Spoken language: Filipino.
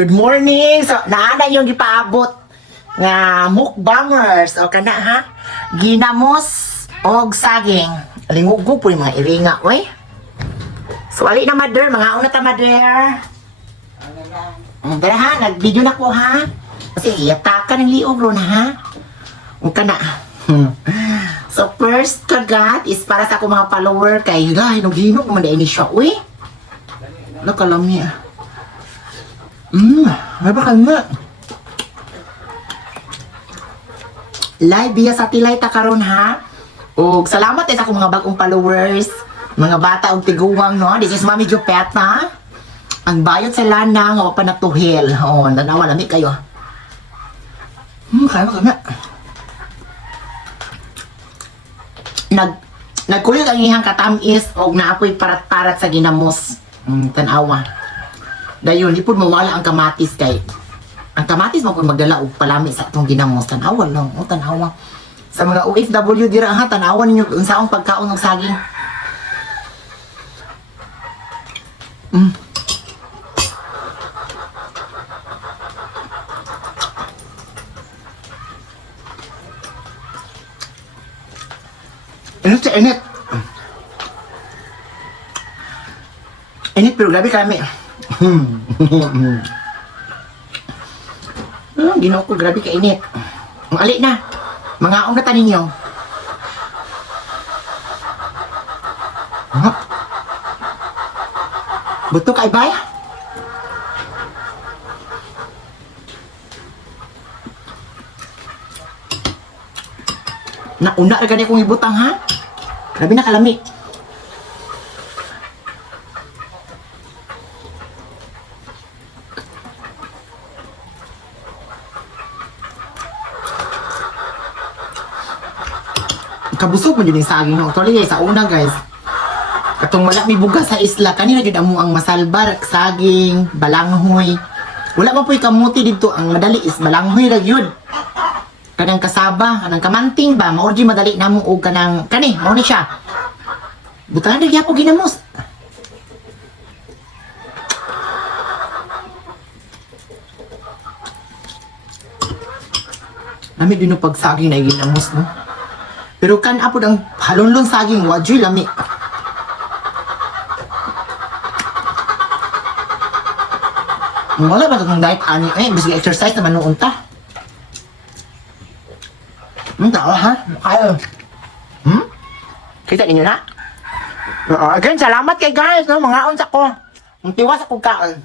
Good morning! So, naana yung ipaabot nga mukbangers o kana ha? Ginamos og saging. Lingugog po yung mga iringa, oy. So, ali na mother, mga una ta mother. Dara ha, nag-video na ko ha. Kasi iyatakan ng liog ro na ha. O kana. So, first kagat is para sa akong mga follower kay hinog-hinog naman dahil siya, uy. Nakalami ah. May bakal nga. Live via satellite karon ha. O salamat sa akong mga bagong followers, mga bata og tiguwang no. This is Mami Jopeta. Ang bayot sa lana nga wa pa natuhil. Oh, nanawa lami kayo. Kaya nga. Nagkulit ang ihang katamis og naapoy parat-parat sa ginamos. Tanawa. Dayon, di po mawala ang kamatis kay ang kamatis mo kung magdala og palami sa itong ginamos. Tanawa lang, tanawa. Sa mga OFW dira ha, tanawa ninyo unsaong pagkaon ng saging. Init sa init. Init pero grabe kami. Ginoo ko, grabe ka init. Ali na. Mga na tanin ninyo. Buto ka ibay? Nauna na gani kong ibutang ha? Grabe na kalami. Kabusog mo din yung saging no. Actually guys, sa una guys, katong malaki bugas sa isla, kanina yun amo ang masalbar, saging, balanghoy. Wala man po'y kamuti dito, ang madali is balanghoy ra yun. Kanang kasaba, kanang kamanting ba, maordi madali na mo o kanang, kani, mauni siya. Butahan na po ginamos. Nami din yung pagsaging na ginamos no. Pero kan apod ang halonlong saging, wadyoy lami. Wala ba itong diet ani? Bisig exercise naman noong unta. Tao ha? Kaya. Kita ninyo na? Again, salamat kay guys, no? Mga unsa ko. Ang tiwas ako kaon.